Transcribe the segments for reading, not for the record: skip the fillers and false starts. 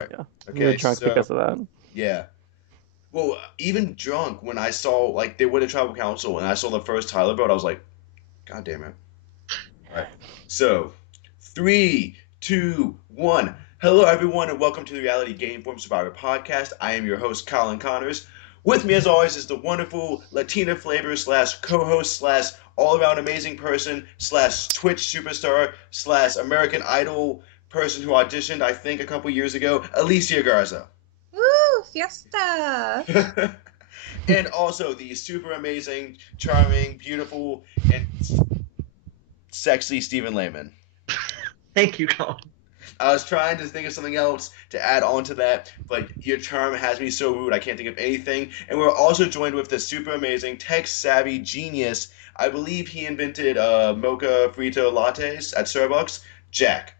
Yeah, we were Okay, drunk so because of that. yeah. Well, even drunk when I saw like they were the tribal council and I saw the first Tyler vote, I was like, God damn it. All right. So, three, two, one. Hello, everyone, and welcome to the Reality Game Form Survivor podcast. I am your host, Colin Connors. With me, as always, is the wonderful Latina flavor slash co-host slash all-around amazing person slash Twitch superstar slash American Idol person who auditioned, I think, a couple years ago, Alicia Garza. Woo! Fiesta! And also the super amazing, charming, beautiful, and sexy Stephen Lehman. Thank you, Colin. I was trying to think of something else to add on to that, but your charm has me so rude I can't think of anything. And we're also joined with the super amazing, tech savvy genius. I believe he invented mocha frito lattes at Starbucks. Jack.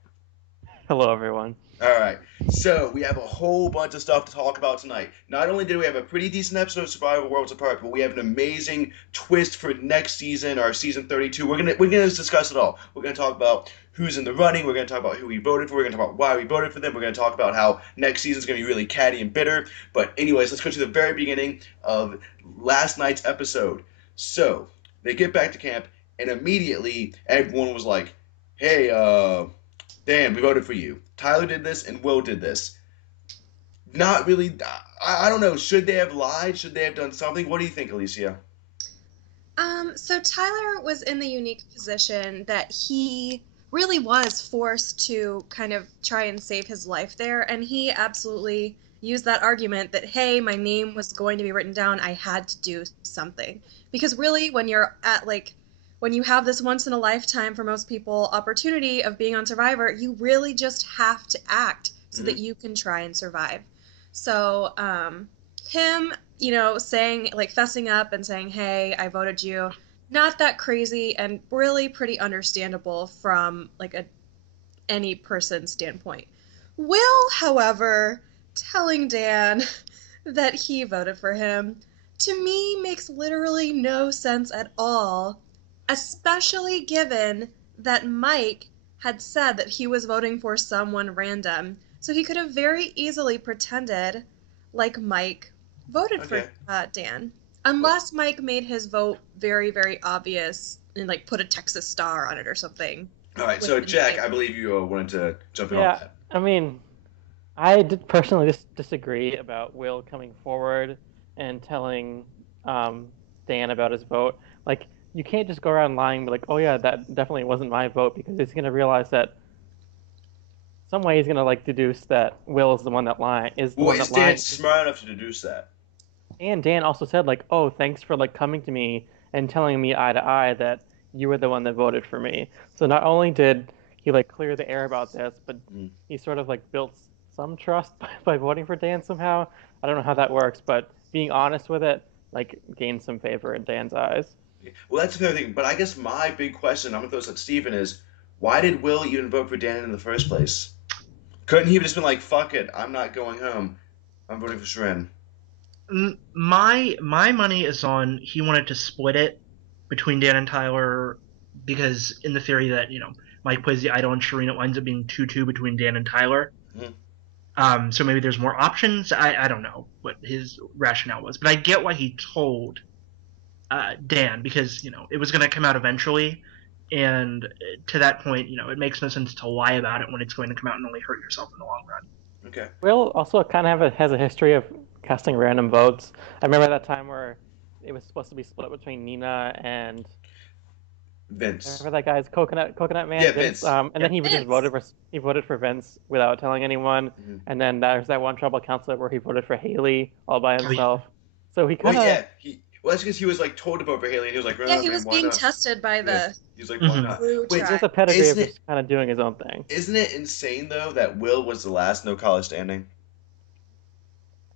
Hello, everyone. All right. So we have a whole bunch of stuff to talk about tonight. Not only did we have a pretty decent episode of Survival Worlds Apart, but we have an amazing twist for next season, our season 32. We're gonna discuss it all. We're gonna talk about who's in the running. We're gonna talk about who we voted for. We're gonna talk about why we voted for them. We're gonna talk about how next season's gonna be really catty and bitter. But anyways, let's go to the very beginning of last night's episode. So they get back to camp, and immediately everyone was like, "Hey, Dan, we voted for you. Tyler did this and Will did this." Not really. I don't know. Should they have lied? Should they have done something? What do you think, Alicia? So Tyler was in the unique position that he really was forced to kind of try and save his life there, and he absolutely used that argument that, hey, my name was going to be written down, I had to do something. Because really, when you're at, like, when you have this once in a lifetime, for most people, opportunity of being on Survivor, you really just have to act so that you can try and survive. So, him, saying, like, fessing up and saying, hey, I voted you, not that crazy and really pretty understandable from, like, any person's standpoint. Will, however, telling Dan that he voted for him, to me, makes literally no sense at all, especially given that Mike had said that he was voting for someone random. So he could have very easily pretended like Mike voted for Okay. Dan. Unless Mike made his vote very, very obvious and like put a Texas star on it or something. All right. So, Jack, I believe you wanted to jump in on Yeah, that. I mean, I did personally disagree about Will coming forward and telling Dan about his vote. Like, you can't just go around lying, and be like, "Oh yeah, that definitely wasn't my vote," because he's gonna realize that some way he's gonna like deduce that Will is the one that Well, is Dan lying. smart enough to deduce that? And Dan also said like, "Oh, thanks for like coming to me and telling me eye to eye that you were the one that voted for me." So not only did he like clear the air about this, but Mm. he sort of like built some trust by voting for Dan somehow. I don't know how that works, but being honest with it like gained some favor in Dan's eyes. Well, that's the other thing. But I guess my big question, I'm gonna throw this at Steven, is why did Will even vote for Dan in the first place? Couldn't he have just been like, "Fuck it, I'm not going home. I'm voting for Shren." My money is on he wanted to split it between Dan and Tyler because in the theory that Mike plays the idol and Sharina, it winds up being 2-2 between Dan and Tyler. So maybe there's more options. I don't know what his rationale was, but I get why he told Dan because it was going to come out eventually, and to that point, it makes no sense to lie about it when it's going to come out and only hurt yourself in the long run. Okay. Will also kind of has a history of casting random votes. I remember that time where it was supposed to be split between Nina and Vince. remember that guy's coconut man, Yeah, Vince. Vince. And then he just Vince. voted for Vince without telling anyone. Mhm. And then there's that one tribal counselor where he voted for Haley all by Oh, yeah. himself. So he Well, kind of yeah. Well, that's because he was like told to vote for Haley, and he was like, Yeah, "No, he man, was why being not?" tested by Yeah. the He's like, "Why not?" blue Wait, he has tribe. a pedigree of isn't just kind of doing his own thing. isn't it insane though that Will was the last no college standing?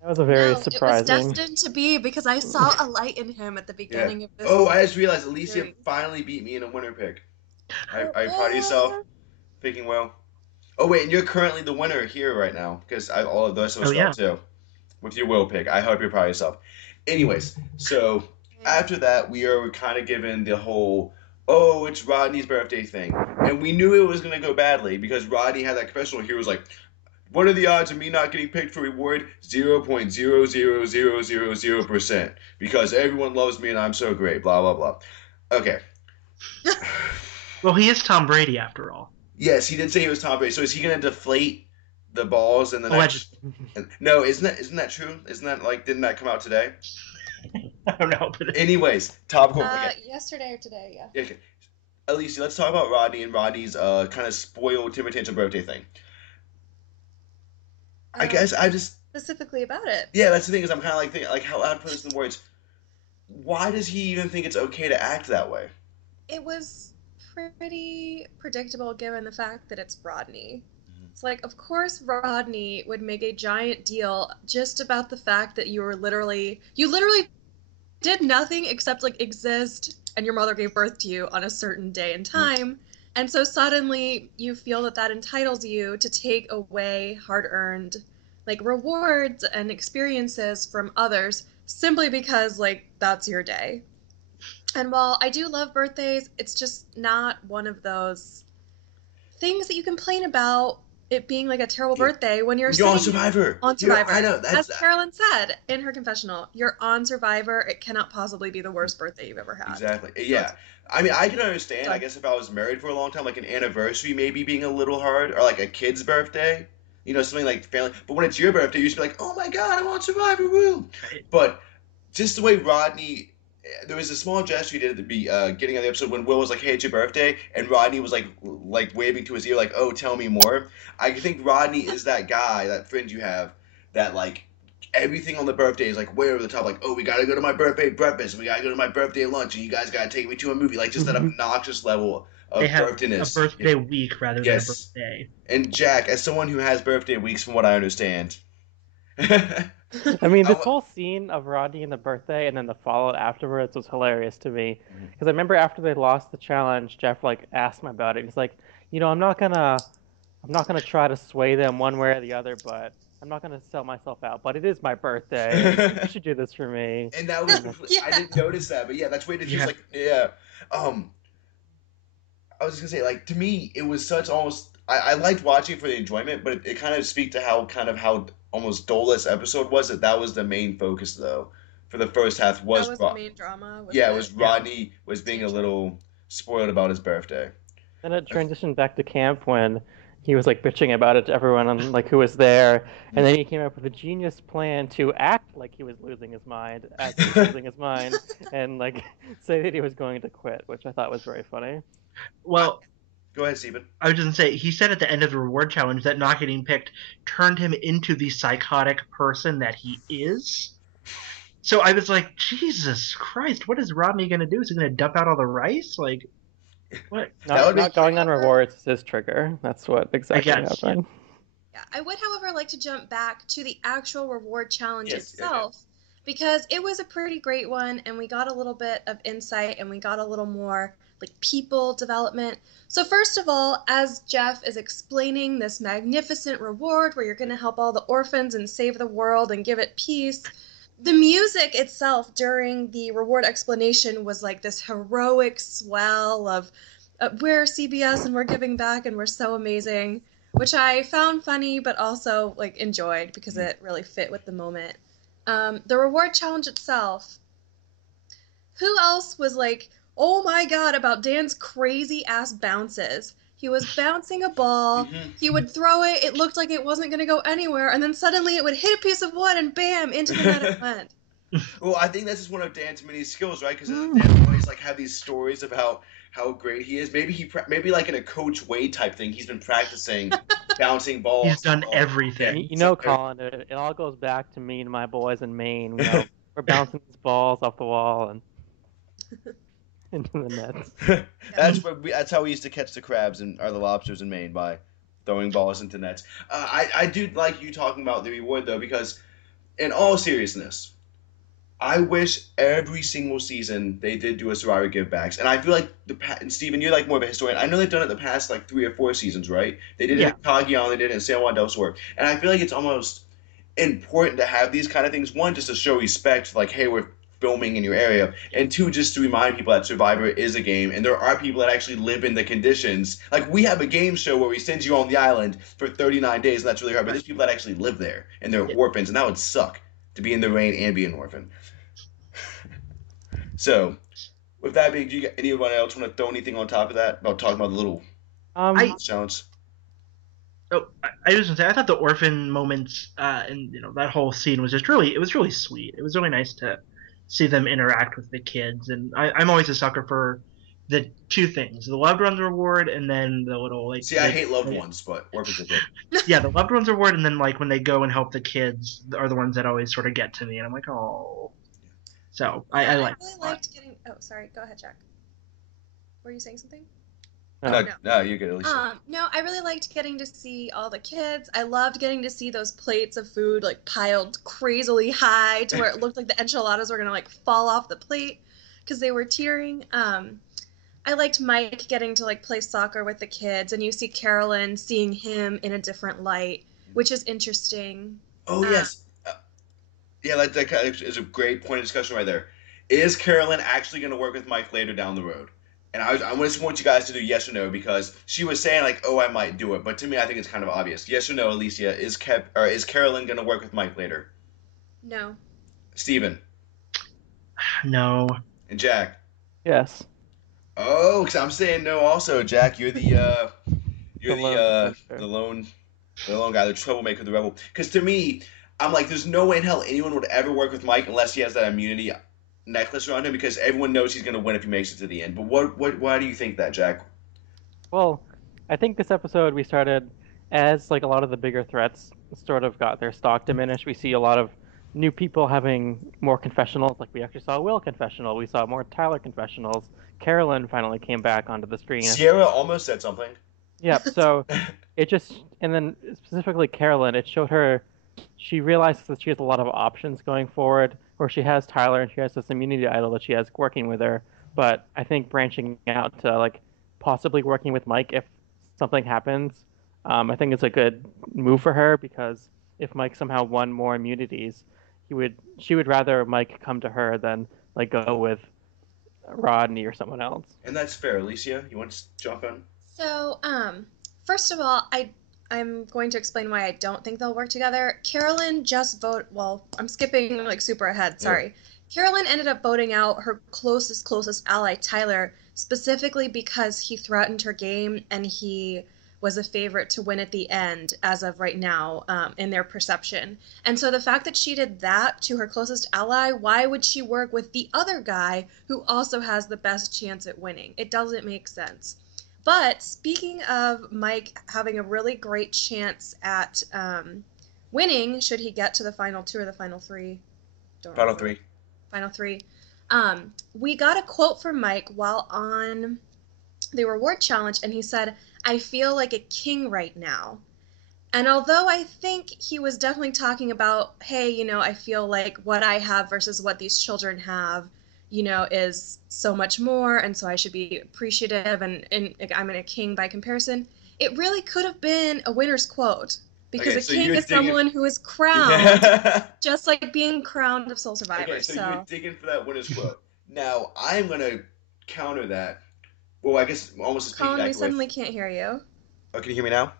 That was a very No, it was surprising. destined to be because I saw a light in him at the Yeah. beginning of Oh, this I just realized Alicia series. finally beat me in a winner pick. Are you proud of yourself? Oh, Picking well. Oh wait, and you're currently the winner here right now because all of the rest of us Oh, yeah. are too. With your will pick, I hope you're proud of yourself. Anyways, so after that, we are kind of given the whole, "Oh, it's Rodney's birthday" thing, and we knew it was gonna go badly because Rodney had that confessional. He was like, What are the odds of me not getting picked for reward? 0.00000%. Because everyone loves me and I'm so great. Blah, blah, blah. Okay. Well, he is Tom Brady after all. Yes, he did say he was Tom Brady. So is he going to deflate the balls in the next? Allegedly. No, isn't that true? Isn't that like didn't that come out today? I don't know. But Anyways, topical. Okay. Yesterday or today, yeah. Okay. Alicia, let's talk about Rodney and Rodney's kind of spoiled Timber Tantrum birthday thing. I guess I just specifically about it. Yeah, that's the thing is I'm kind of like thinking like how I'd put this in words. Why does he even think it's okay to act that way? It was pretty predictable given the fact that it's Rodney. It's like, of course Rodney would make a giant deal just about the fact that you literally did nothing except like exist and your mother gave birth to you on a certain day and time. And so suddenly you feel that entitles you to take away hard-earned like rewards and experiences from others simply because like that's your day. And while I do love birthdays, it's just not one of those things that you complain about it being like a terrible birthday when you're on Survivor. On Survivor. I know. As Carolyn said in her confessional, you're on Survivor. It cannot possibly be the worst birthday you've ever had. Exactly. Yeah. I mean, I can understand, I guess, if I was married for a long time, like an anniversary maybe being a little hard, or like a kid's birthday, something like family. But when it's your birthday, you should be like, oh my God, I'm on Survivor, woo! But just the way Rodney, there was a small gesture he did at the beginning of the episode when Will was like, hey, it's your birthday, and Rodney was like waving to his ear like, oh, tell me more. I think Rodney is that guy, that friend you have, that like, everything on the birthday is like way over the top. Like, oh, we gotta go to my birthday breakfast. We gotta go to my birthday lunch, and you guys gotta take me to a movie. Like just that obnoxious level of birthdiness. A birthday week rather than a birthday. And Jack, as someone who has birthday weeks, from what I understand. I mean, this whole scene of Rodney and the birthday, and then the fallout afterwards was hilarious to me. Because I remember after they lost the challenge, Jeff like asked him about it. He's like, I'm not gonna try to sway them one way or the other, but I'm not going to sell myself out, but it is my birthday. You should do this for me. And that was, I didn't notice that, but yeah, that's weird. It's just like, yeah. I was just going to say, like, to me, it was such almost, I liked watching it for the enjoyment, but it kind of speaks to how almost dull this episode was, that was the main focus, though, for the first half was the main drama. It was Rodney was being a little spoiled about his birthday. And it transitioned back to camp when he was like bitching about it to everyone on like who was there, and then he came up with a genius plan to act like he was losing his mind as he was losing his mind, and like say that he was going to quit, which I thought was very funny. Well, go ahead, Steven. I was just gonna say he said at the end of the reward challenge that not getting picked turned him into the psychotic person that he is. So I was like, Jesus Christ, what is Rodney gonna do? Is he gonna dump out all the rice? Like, what? Not going on rewards is his trigger. That's what exactly happened. Yeah. I would, however, like to jump back to the actual reward challenge itself, because it was a pretty great one, and we got a little bit of insight, and we got a little more like people development. So first of all, as Jeff is explaining this magnificent reward where you're going to help all the orphans and save the world and give it peace, the music itself during the reward explanation was like this heroic swell of we're CBS and we're giving back and we're so amazing, which I found funny but also like enjoyed because it really fit with the moment. The reward challenge itself, who else was like, oh my God, about Dan's crazy ass bounces? He was bouncing a ball, he would throw it, it looked like it wasn't going to go anywhere, and then suddenly it would hit a piece of wood and bam, into the net it went. Well, I think that's just one of Dan's many skills, right? Because Dan always like have these stories about how great he is. Maybe like in a Coach Wade type thing, he's been practicing bouncing balls. He's done everything. Colin, it all goes back to me and my boys in Maine. We're bouncing these balls off the wall and into the nets. That's how we used to catch the crabs or the lobsters in Maine, by throwing balls into nets. I do like you talking about the reward though, because in all seriousness, I wish every single season they did do a Survivor give backs, and I feel like and Steven, you're like more of a historian. I know they've done it the past like 3 or 4 seasons, right? They did it in Cagayan, they did it in San Juan del Sur, and I feel like it's almost important to have these kind of things. One, just to show respect, like, hey, we're filming in your area, and two, just to remind people that Survivor is a game, and there are people that actually live in the conditions. Like, we have a game show where we send you on the island for 39 days, and that's really hard, but there's people that actually live there, and they're orphans, and that would suck to be in the rain and be an orphan. So, with that being, do you, anyone else want to throw anything on top of that about talking about the little I challenge? I was gonna say I thought the orphan moments and that whole scene was just really sweet. It was really nice to see them interact with the kids, and I'm always a sucker for the two things: the loved ones reward, and then the little like. See, I hate loved ones, but orphans are good. Yeah, the loved ones reward, and then like when they go and help the kids are the ones that always sort of get to me, and I'm like, oh. So I like. I really liked getting. Oh, sorry. Go ahead, Jack. Were you saying something? No, you're good, Alicia. No, I really liked getting to see all the kids. I loved getting to see those plates of food like piled crazily high to where it looked like the enchiladas were gonna like fall off the plate because they were teetering. I liked Mike getting to like play soccer with the kids, and you see Carolyn seeing him in a different light, which is interesting. Oh yes, yeah, that kind of is a great point of discussion right there. Is Carolyn actually going to work with Mike later down the road? And I just want you guys to do yes or no, because she was saying like, "Oh, I might do it," but to me, I think it's kind of obvious. Yes or no, Alicia? Is Carolyn going to work with Mike later? No. Steven? No. And Jack? Yes. Oh, because I'm saying no. Also, Jack, you're the lone guy, the troublemaker, the rebel. Because to me, I'm like, there's no way in hell anyone would ever work with Mike unless he has that immunity necklace around him, because everyone knows he's going to win if he makes it to the end. But why do you think that, Jack? Well, I think this episode we started as like a lot of the bigger threats sort of got their stock diminished. We see a lot of new people having more confessionals. Like we actually saw a Will confessional. We saw more Tyler confessionals. Carolyn finally came back onto the screen. Sierra almost said something. Yep. So it just, and then specifically Carolyn, it showed her, she realizes that she has a lot of options going forward, where she has Tyler and she has this immunity idol that she has working with her. But I think branching out to like possibly working with Mike if something happens, I think it's a good move for her, because if Mike somehow won more immunities, she would rather Mike come to her than like go with Rodney or someone else. And that's fair. Alicia, you want to jump in? So, first of all, I'm going to explain why I don't think they'll work together. Carolyn just well, I'm skipping like super ahead, sorry. Yeah. Carolyn ended up voting out her closest ally, Tyler, specifically because he threatened her game and he was a favorite to win at the end as of right now, in their perception. And so the fact that she did that to her closest ally, why would she work with the other guy who also has the best chance at winning? It doesn't make sense. But speaking of Mike having a really great chance at winning, should he get to the final two or the final three? Final three. Final three. We got a quote from Mike while on the reward challenge, and he said, "I feel like a king right now." And although I think he was definitely talking about, hey, I feel like what I have versus what these children have, is so much more, and so I should be appreciative, and I'm a king by comparison. It really could have been a winner's quote, because a king is someone who is crowned, just like being crowned of Soul Survivor. Okay, so you're digging for that winner's quote. Now, I'm going to counter that. Well, I guess almost as Colin, we suddenly can't hear you. Oh, can you hear me now?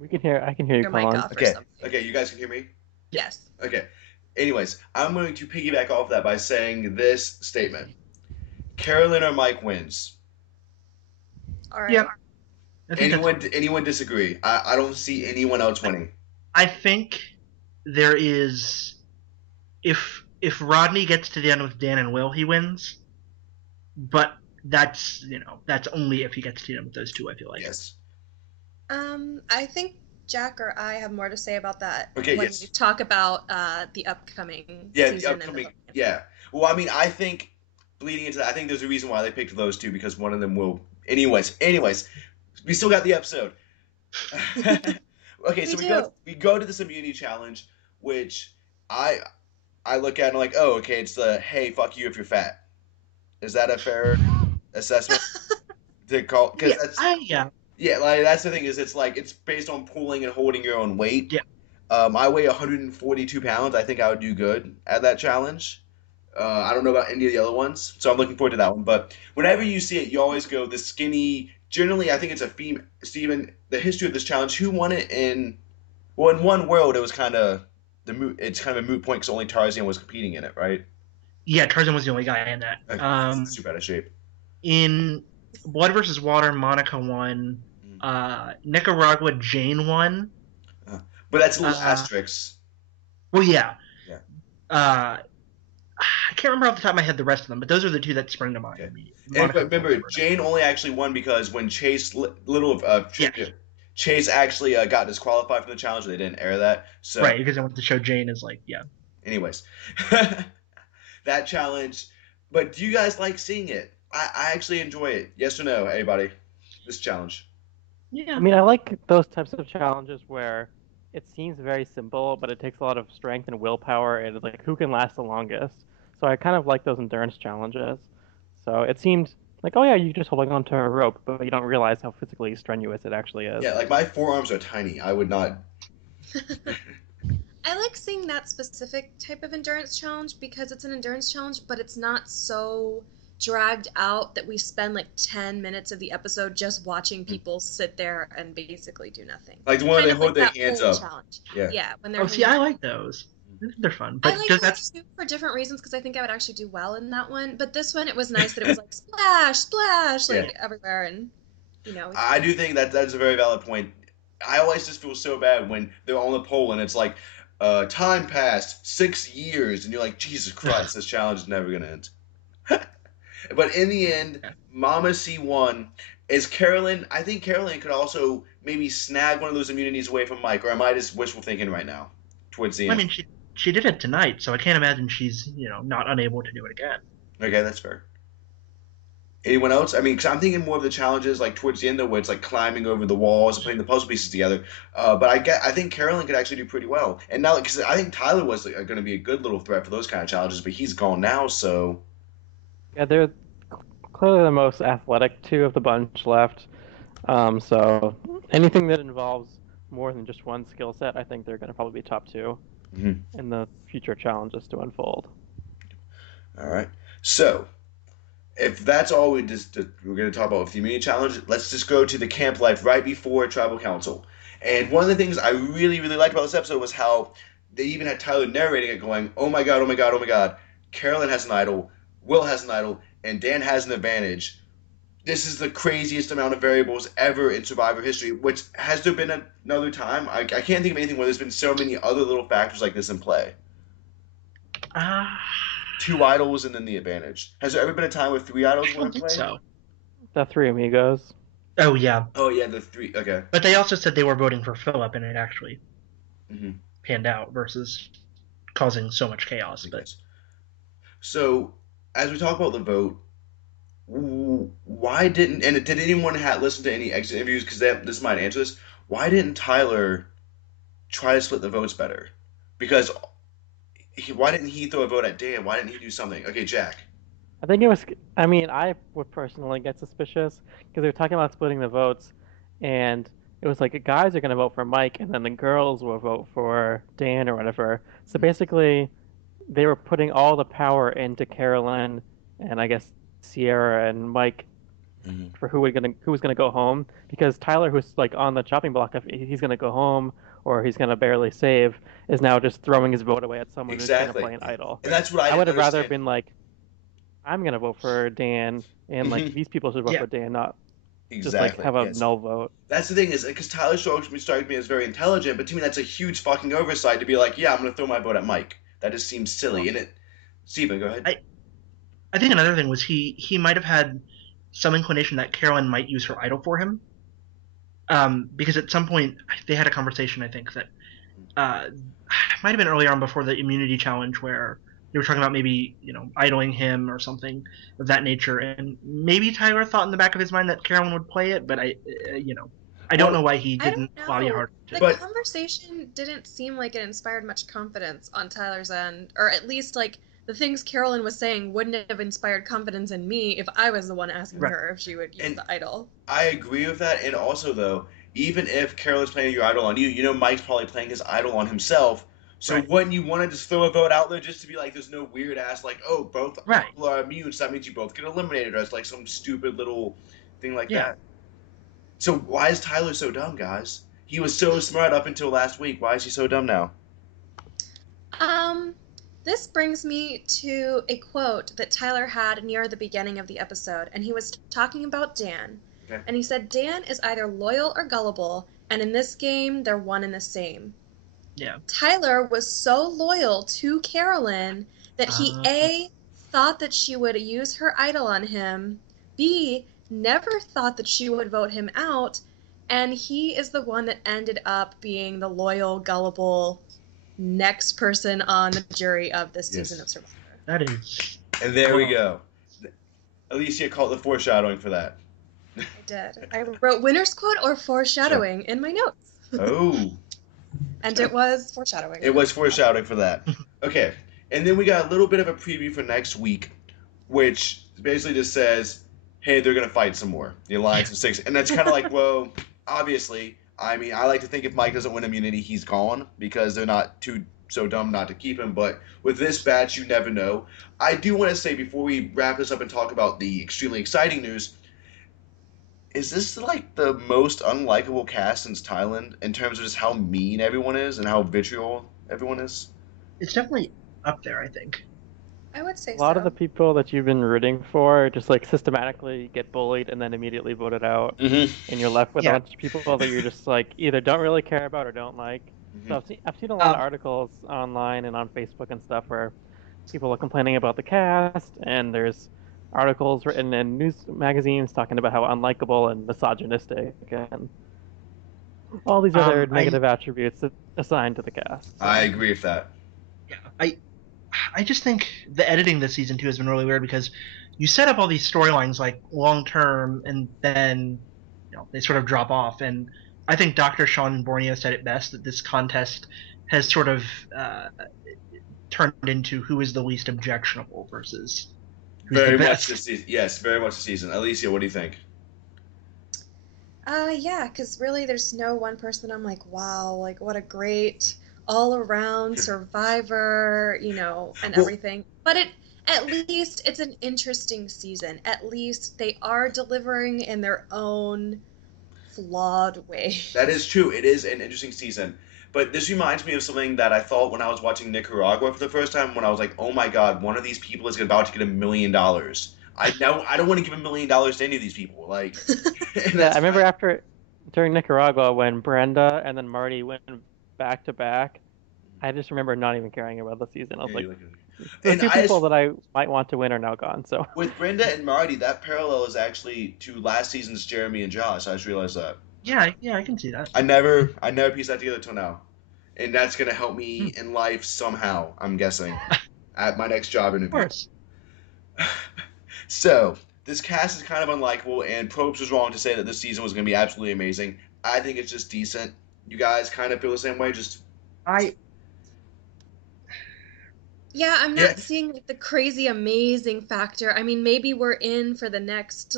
I can hear you, Colin. Mic off okay. Okay, you guys can hear me? Yes. Okay. Anyways, I'm going to piggyback off that by saying this statement. Carolyn or Mike wins. All right. Yep. Anyone disagree? I don't see anyone else winning. I think there is, if Rodney gets to the end with Dan and Will, he wins. But that's only if he gets to the end with those two, I feel like. Yes. I think Jack or I have more to say about that when we talk about the upcoming season. Yeah. Well, I mean, I think bleeding into that, I think there's a reason why they picked those two, because one of them will. Anyways, we still got the episode. Okay, so we go to this immunity challenge, which I look at and I'm like, oh, okay, it's the hey, fuck you if you're fat. Is that a fair assessment to call? Because yeah. Yeah, like that's the thing, is it's like it's based on pulling and holding your own weight. Yeah. I weigh 142 pounds. I think I would do good at that challenge. I don't know about any of the other ones, so I'm looking forward to that one. But whenever you see it, you always go the skinny. Generally, I think it's a female. Steven, the history of this challenge, who won it in? Well, in one world, it was kind of the moot. It's kind of a moot point because only Tarzan was competing in it, right? Yeah, Tarzan was the only guy in that. Super out of shape. In Blood versus Water, Monica won. Nicaragua, Jane won. But that's a little asterisk. Well, yeah. Yeah. I can't remember off the top of my head the rest of them, but those are the two that spring to mind. Okay. And remember, Jane only actually won because when Chase Chase actually got disqualified from the challenge, they didn't air that. So right, because I want to show Jane is like, yeah. Anyways, that challenge. But do you guys like seeing it? I actually enjoy it. Yes or no, everybody? This challenge. Yeah. I mean, I like those types of challenges where it seems very simple, but it takes a lot of strength and willpower, and like who can last the longest. So I kind of like those endurance challenges. So it seemed like, oh yeah, you're just holding onto a rope, but you don't realize how physically strenuous it actually is. Yeah, like my forearms are tiny. I would not. I like seeing that specific type of endurance challenge because it's an endurance challenge, but it's not so dragged out that we spend like 10 minutes of the episode just watching people sit there and basically do nothing. Like the one where they hold their hands up. Challenge. Yeah. Yeah, when they're I like those. They're fun. But I like those too for different reasons because I think I would actually do well in that one. But this one, it was nice that it was like splash, splash, like everywhere, and you know. I do think that's a very valid point. I always just feel so bad when they're on the pole and it's like, time passed 6 years, and you're like, Jesus Christ, this challenge is never gonna end. But in the end, Mama C won. Is Carolyn? I think Carolyn could also maybe snag one of those immunities away from Mike, or am I just wishful thinking right now? Towards the end. I mean, she did it tonight, so I can't imagine she's not unable to do it again. Okay, that's fair. Anyone else? I mean, because I'm thinking more of the challenges like towards the end, though, where it's like climbing over the walls and putting the puzzle pieces together. But I think Carolyn could actually do pretty well. And now, because I think Tyler was going to be a good little threat for those kind of challenges, but he's gone now, so. Yeah, they're clearly the most athletic two of the bunch left. So anything that involves more than just one skill set, I think they're going to probably be top two in the future challenges to unfold. All right. So, if that's all we're going to talk about with the immunity challenge, let's just go to the camp life right before Tribal Council. And one of the things I really, really liked about this episode was how they even had Tyler narrating it going, oh my God, oh my God, oh my God. Carolyn has an idol, Will has an idol, and Dan has an advantage. This is the craziest amount of variables ever in Survivor history, which has there been another time? I can't think of anything where there's been so many other little factors like this in play. Two idols and then the advantage. Has there ever been a time where three idols were in play? So. The Three Amigos. Oh, yeah. Oh, yeah, the three. Okay. But they also said they were voting for Philip, and it actually panned out versus causing so much chaos. But so, as we talk about the vote, why didn't, and did anyone listen to any exit interviews? Because this might answer this. Why didn't Tyler try to split the votes better? Because why didn't he throw a vote at Dan? Why didn't he do something? Okay, Jack. I think it was. I mean, I would personally get suspicious because they were talking about splitting the votes, and it was like guys are going to vote for Mike, and then the girls will vote for Dan or whatever. So basically, they were putting all the power into Carolyn and I guess Sierra and Mike for who was gonna go home, because Tyler, who's like on the chopping block, if he's gonna go home or he's gonna barely save, is now just throwing his vote away at someone who's gonna play an idol. And that's what I would have rather been like, I'm gonna vote for Dan, and like these people should vote for Dan, not just like have a null vote. That's the thing, is because Tyler strikes me as very intelligent, but to me that's a huge fucking oversight to be like, yeah, I'm gonna throw my vote at Mike. That just seems silly. And it, Steven, go ahead. I think another thing was he might have had some inclination that Carolyn might use her idol for him, because at some point they had a conversation, I think, that might have been earlier on before the immunity challenge, where they were talking about maybe idling him or something of that nature, and maybe Tyler thought in the back of his mind that Carolyn would play it, but I don't know why he didn't lobby hard. The conversation didn't seem like it inspired much confidence on Tyler's end, or at least like the things Carolyn was saying wouldn't have inspired confidence in me if I was the one asking her if she would use the idol. I agree with that, and also though, even if Carolyn's playing your idol on you, you know Mike's probably playing his idol on himself. So Right. wouldn't you want to just throw a vote out there just to be like, there's no weird ass like, oh, both Right. people are immune, so that means you both get eliminated, or it's like some stupid little thing like Yeah. that. So why is Tyler so dumb, guys? He was so smart up until last week. Why is he so dumb now? Um, this brings me to a quote that Tyler had near the beginning of the episode, and he was talking about Dan. Okay. And he said Dan is either loyal or gullible, and in this game, they're one and the same. Yeah. Tyler was so loyal to Carolyn that he A, thought that she would use her idol on him, B, never thought that she would vote him out, and he is the one that ended up being the loyal, gullible next person on the jury of this Yes. season of Survivor. That is. And there we go. Alicia called the foreshadowing for that. I did. I wrote winner's quote or foreshadowing in my notes. Oh. And it was foreshadowing. It was foreshadowing for that. Okay. And then we got a little bit of a preview for next week, which basically just says, hey, they're going to fight some more. The Alliance of Six. And that's kind of like, well, obviously, I mean, I like to think if Mike doesn't win immunity, he's gone because they're not too so dumb not to keep him. But with this batch, you never know. I do want to say before we wrap this up and talk about the extremely exciting news, is this like the most unlikable cast since Thailand in terms of just how mean everyone is and how vitriol everyone is? It's definitely up there, I think. I would say A lot so. of the people that you've been rooting for just like systematically get bullied and then immediately voted out, Mm-hmm. and you're left with Yeah. a bunch of people that you're just like either don't really care about or don't like. So I've seen a lot of articles online and on Facebook and stuff where people are complaining about the cast, and there's articles written in news magazines talking about how unlikable and misogynistic and all these other negative attributes assigned to the cast. So. I agree with that. Yeah, I just think the editing this season too has been really weird because you set up all these storylines like long term and then they sort of drop off. And I think Dr. Sean Borneo said it best that this contest has sort of turned into who is the least objectionable versus who's Very the much best. this season. Yes, very much this season. Alicia, what do you think? Yeah, because really there's no one person I'm like, wow, like what a great all-around survivor, and Well- everything. But at least it's an interesting season. At least they are delivering in their own flawed way. That is true. It is an interesting season. But this reminds me of something that I thought when I was watching Nicaragua for the first time when I was like, oh my god, one of these people is about to get $1 million. I don't want to give $1 million to any of these people. Like, and Yeah, I remember during Nicaragua when Brenda and then Marty went back to back. I just remember not even caring about the season. I was like, the two people that I might want to win are now gone. So with Brenda and Marty, that parallel is actually to last season's Jeremy and Josh. I just realized that. Yeah, I can see that. I never pieced that together till now, and that's gonna help me in life somehow. I'm guessing at my next job interview. Of course. So this cast is kind of unlikable, and Probst was wrong to say that this season was gonna be absolutely amazing. I think it's just decent. You guys kind of feel the same way. Yeah, I'm not seeing like the crazy amazing factor. I mean, maybe we're in for the next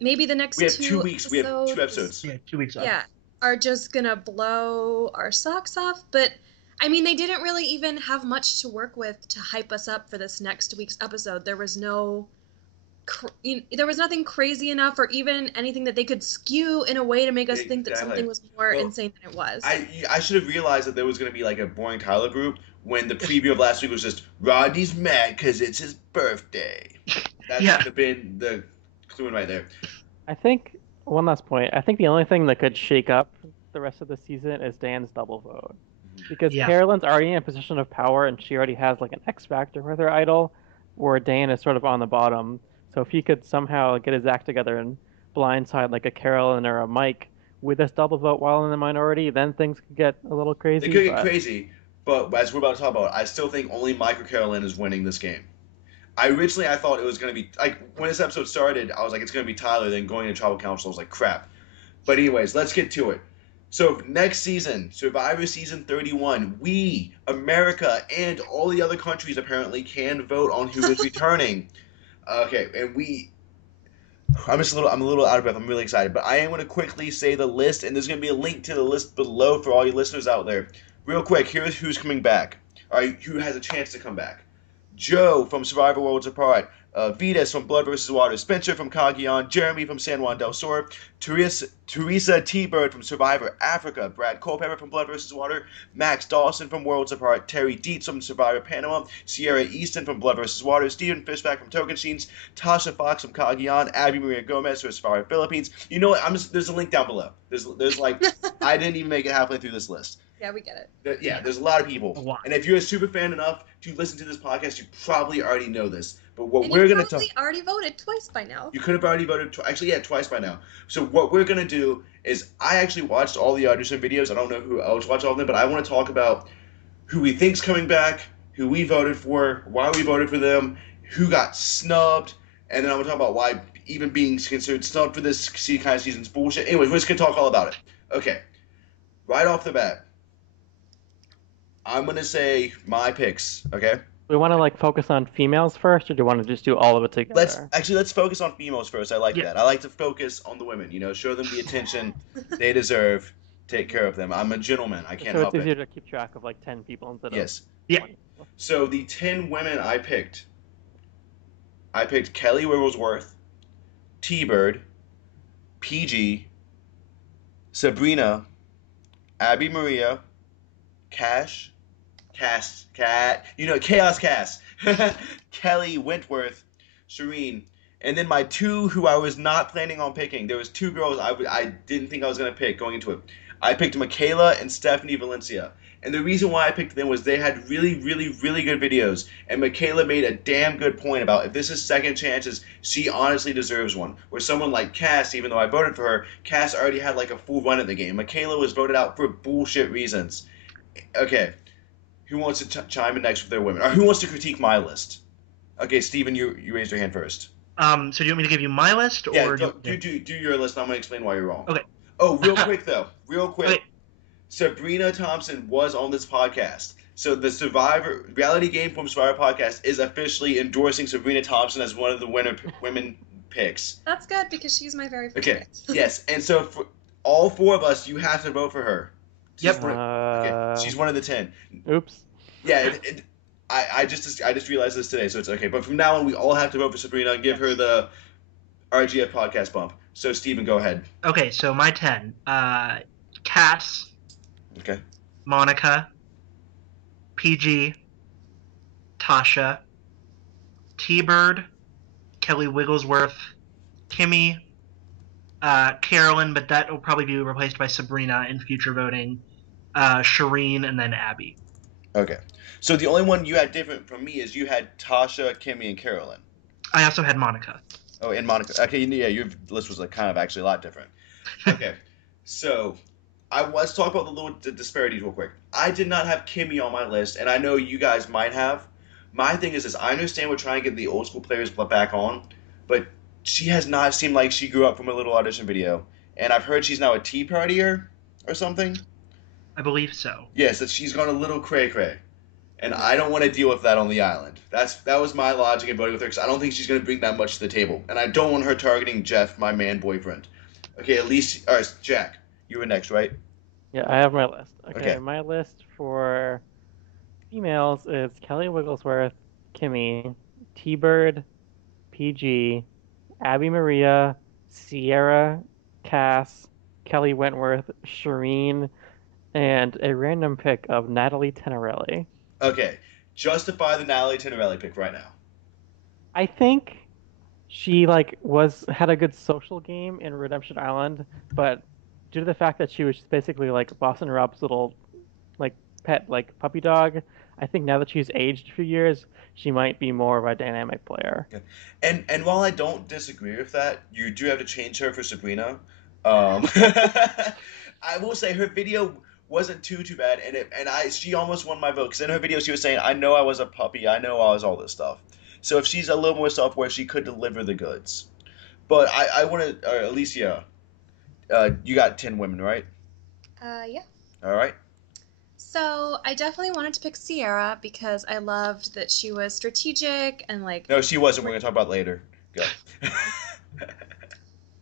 maybe the next we have 2 weeks. We have 2 episodes. Yeah, 2 weeks left. Yeah, are just gonna blow our socks off. But I mean, they didn't really even have much to work with to hype us up for this next week's episode. There was there was nothing crazy enough, or even anything that they could skew in a way to make us think that something was more insane than it was. I should have realized that there was going to be like a boring Tyler group when the preview of last week was just Rodney's mad because it's his birthday. That should have been the clue right there. I think one last point. I think the only thing that could shake up the rest of the season is Dan's double vote, because Carolyn's already in a position of power and she already has like an X factor with her idol, where Dan is sort of on the bottom. So if he could somehow get his act together and blindside like a Carolyn or a Mike with this double vote while in the minority, then things could get a little crazy. It could get crazy, but as we're about to talk about, I still think only Mike or Carolyn is winning this game. I thought it was going to be, like, when this episode started, I was like, it's going to be Tyler, then going to Tribal Council, I was like, crap. But anyways, let's get to it. So next season, Survivor Season 31, we, America, and all the other countries apparently can vote on who is returning. Okay, and I'm a little out of breath. I'm really excited, but I am going to quickly say the list, and there's going to be a link to the list below for all you listeners out there. Real quick, here's who's coming back. All right, who has a chance to come back? Joe from Survivor Worlds Apart, Vitas from Blood vs. Water, Spencer from Cagayan, Jeremy from San Juan del Sur, Teresa T-Bird from Survivor Africa, Brad Culpepper from Blood vs. Water, Max Dawson from Worlds Apart, Terry Dietz from Survivor Panama, Sierra Easton from Blood vs. Water, Stephen Fishback from Tocantins, Tasha Fox from Cagayan, Abby Maria Gomez from Survivor Philippines. You know what? There's a link down below. There's like I didn't even make it halfway through this list. Yeah, we get it. Yeah, there's a lot of people. And if you're a super fan enough to listen to this podcast, you probably already know this. But what we're going to talk... You probably already voted twice by now. You could have already voted... Actually, yeah, twice by now. So what we're going to do is... I actually watched all the audition videos. I don't know who else watched all of them, but I want to talk about who we think's coming back, who we voted for, why we voted for them, who got snubbed, and then I'm going to talk about why even being considered snubbed for this kind of season's bullshit. Anyways, we're just going to talk all about it. Okay. Right off the bat, I'm going to say my picks, okay? We want to like focus on females first, or do you want to just do all of it together? Let's focus on females first. I like that. I like to focus on the women, show them the attention they deserve, take care of them. I'm a gentleman. I can't help it. So it's easier to keep track of like 10 people instead of... Yes. 20 people. So the 10 women I picked Kelly Wigglesworth, T-Bird, PG, Sabrina, Abby Maria, Chaos Cass, Kelly Wentworth, Shireen, and then my two who I was not planning on picking. There was two girls I didn't think I was going to pick going into it. I picked Michaela and Stephanie Valencia. And the reason why I picked them was they had really, really, really good videos. And Michaela made a damn good point about if this is second chances, she honestly deserves one. Where someone like Cass, even though I voted for her, Cass already had like a full run at the game. Michaela was voted out for bullshit reasons. Okay. Who wants to chime in next with their women? Or who wants to critique my list? Okay, Steven, you raised your hand first. So do you want me to give you my list? Or yeah, do your list, and I'm going to explain why you're wrong. Okay. Oh, real quick, though. Real quick. Okay. Sabrina Thompson was on this podcast. So the Survivor reality game from Survivor podcast is officially endorsing Sabrina Thompson as one of the women picks. That's good because she's my very first pick. Yes, and so for all four of us, you have to vote for her. Yep. She's one of the 10. Oops. Yeah, I just realized this today, so it's okay. But from now on, we all have to vote for Sabrina and give her the RGF podcast bump. So, Steven, go ahead. Okay, so my 10. Cass. Okay. Monica. PG. Tasha. T-Bird. Kelly Wigglesworth. Kimmy. Carolyn, but that will probably be replaced by Sabrina in future voting. Shireen, and then Abby. Okay. So the only one you had different from me is you had Tasha, Kimmy, and Carolyn. I also had Monica. Oh, and Monica. Okay, yeah, your list was like kind of actually a lot different. Okay. So let's talk about the little disparities real quick. I did not have Kimmy on my list, and I know you guys might have. My thing is this: I understand we're trying to get the old school players back on, but she has not seemed like she grew up from a little audition video, and I've heard she's now a Tea Partier or something. I believe so. Yes, that she's gone a little cray-cray, and I don't want to deal with that on the island. That was my logic in voting with her, because I don't think she's going to bring that much to the table, and I don't want her targeting Jeff, my man boyfriend. Okay, Alicia, or Jack, you were next, right? Yeah, I have my list. Okay. My list for females is Kelly Wigglesworth, Kimmy, T-Bird, PG, Abby Maria, Sierra, Cass, Kelly Wentworth, Shireen, and a random pick of Natalie Tenorelli. Okay, justify the Natalie Tenorelli pick right now. I think she had a good social game in Redemption Island, but due to the fact that she was basically like Boston Rob's little pet puppy dog, I think now that she's aged a few years, she might be more of a dynamic player. Okay. And while I don't disagree with that, you do have to change her for Sabrina. I will say her video wasn't too bad, and she almost won my vote, because in her video she was saying, I know I was a puppy, I know I was all this stuff. So if she's a little more self-aware, she could deliver the goods. But I want to, Alicia, you got 10 women, right? Yeah. All right. So I definitely wanted to pick Sierra because I loved that she was strategic and No, she wasn't. We're going to talk about later. Go.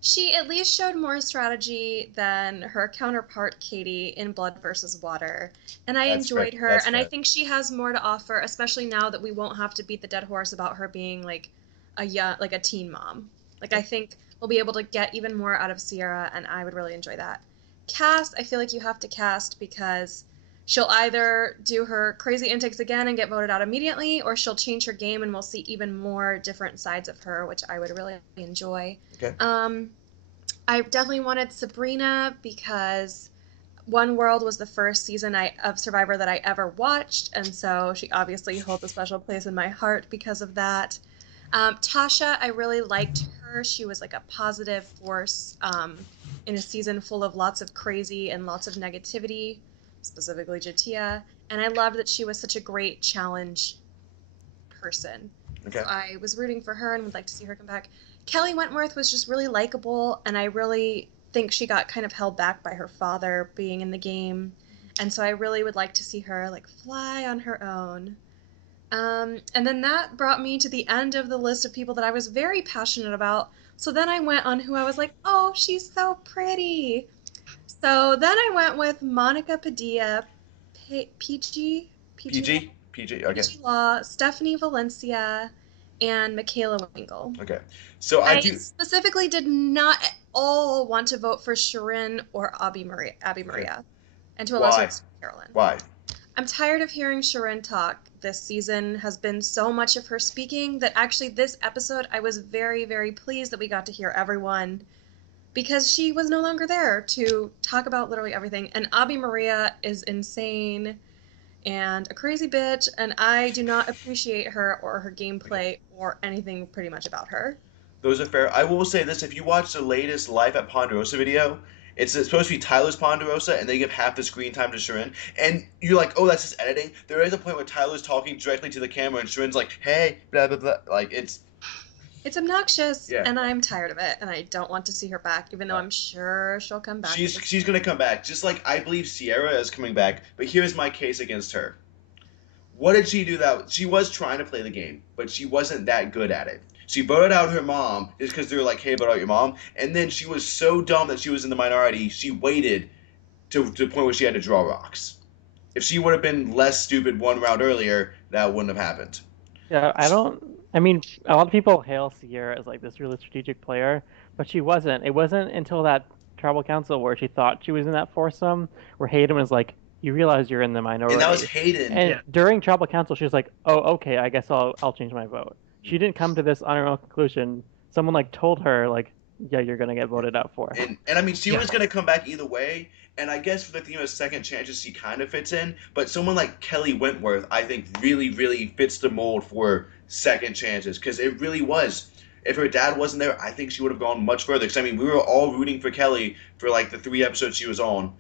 She at least showed more strategy than her counterpart Katie in Blood versus Water, and I That's fair. enjoyed her, That's and I fair. think she has more to offer, especially now that we won't have to beat the dead horse about her being like a teen mom. Like I think we'll be able to get even more out of Sierra, and I would really enjoy that. Cast, I feel like you have to cast because she'll either do her crazy antics again and get voted out immediately, or she'll change her game and we'll see even more different sides of her, which I would really enjoy. Okay. I definitely wanted Sabrina because One World was the first season of Survivor that I ever watched, and so she obviously holds a special place in my heart because of that. Tasha, I really liked her. She was like a positive force in a season full of lots of crazy and lots of negativity, specifically Jatia. And I loved that she was such a great challenge person. So Okay. I was rooting for her and would like to see her come back. Kelly Wentworth was just really likable, and I really think she got kind of held back by her father being in the game. And so I really would like to see her like fly on her own. And then that brought me to the end of the list of people that I was very passionate about. So then I went on who I was like, oh, she's so pretty. So then I went with Monica Padilla, PG Law, PG. Okay. PG Law, Stephanie Valencia, and Michaela Wingle. Okay. So I I do. specifically did not at all want to vote for Sharon or Abby Okay. Maria, and to a lesser Why? extent Carolyn. Why? I'm tired of hearing Sharon talk. This season has been so much of her speaking that actually this episode I was very, very pleased that we got to hear everyone because she was no longer there to talk about literally everything. And Abby Maria is insane and a crazy bitch, and I do not appreciate her or her Okay. gameplay or anything pretty much about her. Those are fair. I will say this: if you watch the latest Life at Ponderosa video, it's supposed to be Tyler's Ponderosa, and they give half the screen time to Sharon. And you're like, oh, that's just editing. There is a point where Tyler's talking directly to the camera, and Sharon's like, hey, blah blah blah. Like It's obnoxious, yeah. and I'm tired of it, and I don't want to see her back, even though Uh, I'm sure she'll come back. she's gonna come back, just like I believe Sierra is coming back. But here's my case against her. What did she do that? She was trying to play the game, but she wasn't that good at it. She voted out her mom just because they were like, hey, vote out your mom. And then she was so dumb that she was in the minority, she waited to the point where she had to draw rocks. If she would have been less stupid one round earlier, that wouldn't have happened. Yeah, I don't. I mean, a lot of people hail Sierra as like this really strategic player, but she wasn't. It wasn't until that tribal council where she thought she was in that foursome, where Hayden was like, "You realize you're in the And that was minority." Hayden. And Yeah. during tribal council, she was like, "Oh, okay, I guess I'll change my vote." She didn't come to this on her own conclusion. Someone like told her like, "Yeah, you're gonna get voted out for." And I mean, she Yeah. was going to come back either way. And I guess for the theme of second chances, she kind of fits in. But someone like Kelly Wentworth, I think, really, really fits the mold for second chances. Because it really was. If her dad wasn't there, I think she would have gone much further. Because, I mean, we were all rooting for Kelly for, like, the 3 episodes she was on.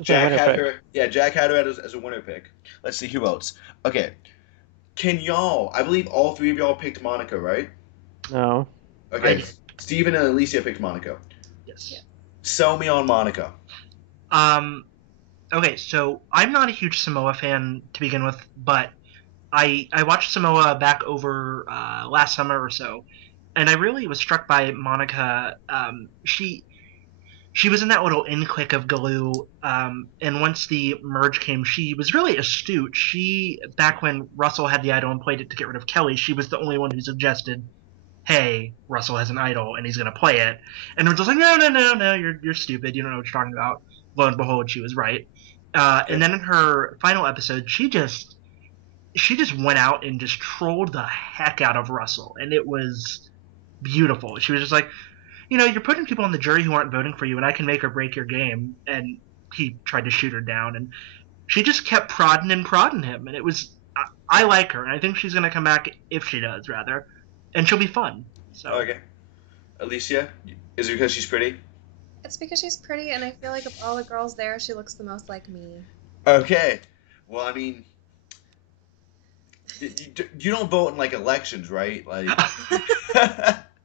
It's my Jack winner had pick. her. Yeah, Jack had her as a winner pick. Let's see who else. Okay. Can y'all, I believe all 3 of y'all picked Monica, right? No. Okay. did. Steven and Alicia picked Monica. Yes. Yeah. Sell me on Monica. Okay, so I'm not a huge Samoa fan to begin with, but I watched Samoa back over last summer or so, and I really was struck by Monica. She was in that little in click of Galoo, and once the merge came, she was really astute. She, back when Russell had the idol and played it to get rid of Kelly, she was the only one who suggested, hey, Russell has an idol and he's going to play it. And we're just like, no, you're stupid. You don't know what you're talking about. Lo and behold, she was right. And then in her final episode, she just went out and just trolled the heck out of Russell, and it was beautiful. She was just like, you're putting people on the jury who aren't voting for you, and I can make or break your game. And he tried to shoot her down, and she just kept prodding him, and it was. I like her, and I think she's going to come back if she does, rather, and she'll be fun. So Okay. Alicia, is it because she's pretty? It's because she's pretty, and I feel like of all the girls there, she looks the most like me. Okay. Well, I mean, you don't vote in like elections, right? Like.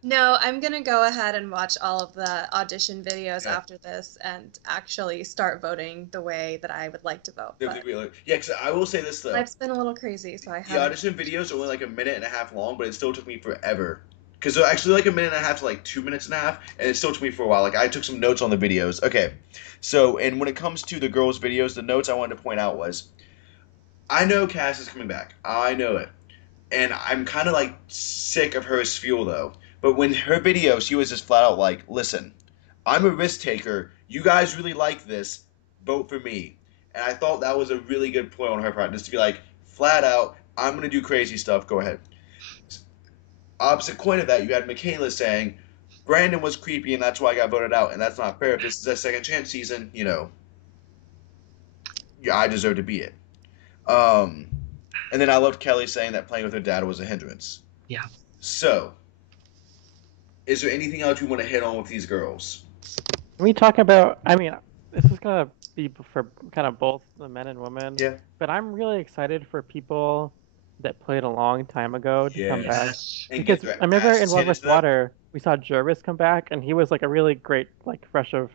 No, I'm gonna go ahead and watch all of the audition videos Yeah. after this and actually start voting the way that I would like to vote. But Yeah, because I will say this though. life's been a little crazy, so I The haven't. audition videos are only like a minute and a half long, but it still took me forever because they're actually like a minute and a half to like 2 minutes and a half, and it still took me for a while. Like I took some notes on the videos. Okay, so and when it comes to the girls' videos, the notes I wanted to point out was I know Cass is coming back. I know it. And I'm kind of like sick of her as fuel though. But when her video, she was just flat out like, "Listen, I'm a risk taker. You guys really like this. Vote for me." And I thought that was a really good point on her part, just to be like, flat out, "I'm gonna do crazy stuff. Go ahead." Opposite coin of that, you had Michaela saying, "Brandon was creepy, and that's why I got voted out, and that's not fair. If this is a second chance season, yeah, I deserve to be it." Um, and then I loved Kelly saying that playing with her dad was a hindrance. Yeah. So, is there anything else you want to hit on with these girls? Can we talk about? I mean, this is gonna be for kind of both the men and women. Yeah. But I'm really excited for people that played a long time ago to come back. Yes. And Because get their I remember in asses Love handed with to them? Water, we saw Jervis come back, and he was like a really great, like breath of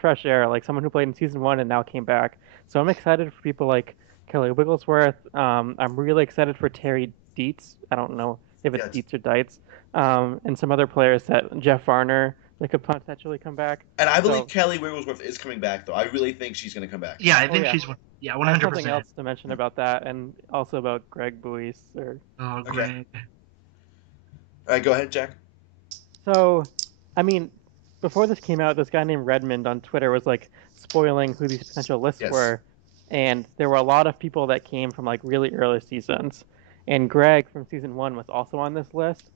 fresh air, like someone who played in season one and now came back. So I'm excited for people like Kelly Wigglesworth. I'm really excited for Terry Dietz. I don't know if it's Yes. Dietz or Dietz. And some other players that Jeff Varner that could potentially come back. And I believe So Kelly Wigglesworth is coming back, though. I really think she's going to come back. Yeah, I oh think yeah, she's yeah, I have something 100%. else to mention about that, and also about Greg Buis. Oh, Okay. Greg. All right, go ahead, Jack. So, I mean, before this came out, this guy named Redmond on Twitter was like spoiling who these potential lists Yes. were, and there were a lot of people that came from like really early seasons, and Greg from season one was also on this list,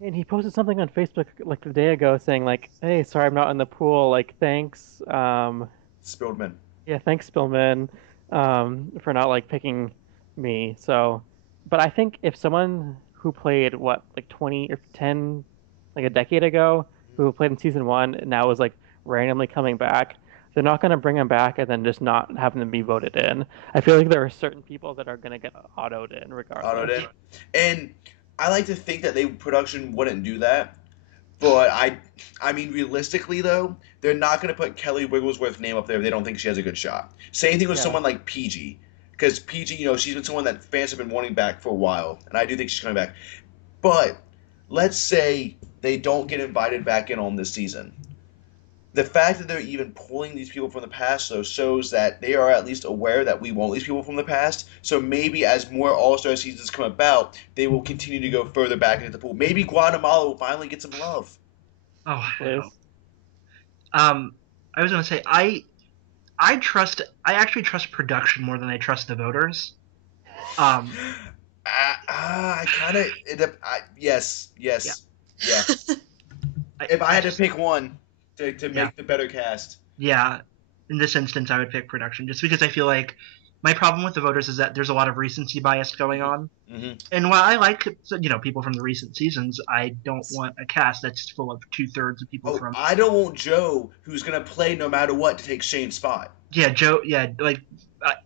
and he posted something on Facebook like a day ago saying like, "Hey, sorry I'm not in the pool. Like, thanks, Spillman. yeah, thanks Spillman, for not like picking me." So, but I think if someone who played what like 20 or 10, like a decade ago, who played in season one and now is like randomly coming back, they're not going to bring him back and then just not have them be voted in. I feel like there are certain people that are going to get autoed in Autoed regardless. in. And I like to think that production wouldn't do that. But I mean, realistically though, they're not going to put Kelly Wigglesworth's name up there if they don't think she has a good shot. Same thing with Yeah. someone like PG, because PG, she's been someone that fans have been wanting back for a while, and I do think she's coming back. But let's say they don't get invited back in on this season. The fact that they're even pulling these people from the past, though, shows that they are at least aware that we want these people from the past. So maybe as more All Star seasons come about, they will continue to go further back into the pool. Maybe Guatemala will finally get some love. Oh, I Please. hope. I was gonna say I actually trust production more than I trust the voters. I kind of yes, Yeah. yeah. If I had to pick one to Yeah. make the better cast, Yeah, in this instance, I would pick production just because I feel like my problem with the voters is that there's a lot of recency bias going on. mm-hmm. And while I like people from the recent seasons, I don't want a cast that's full of 2/3 of people from. I don't want Joe, who's gonna play no matter what, to take Shane's spot. Yeah, Joe. Yeah, like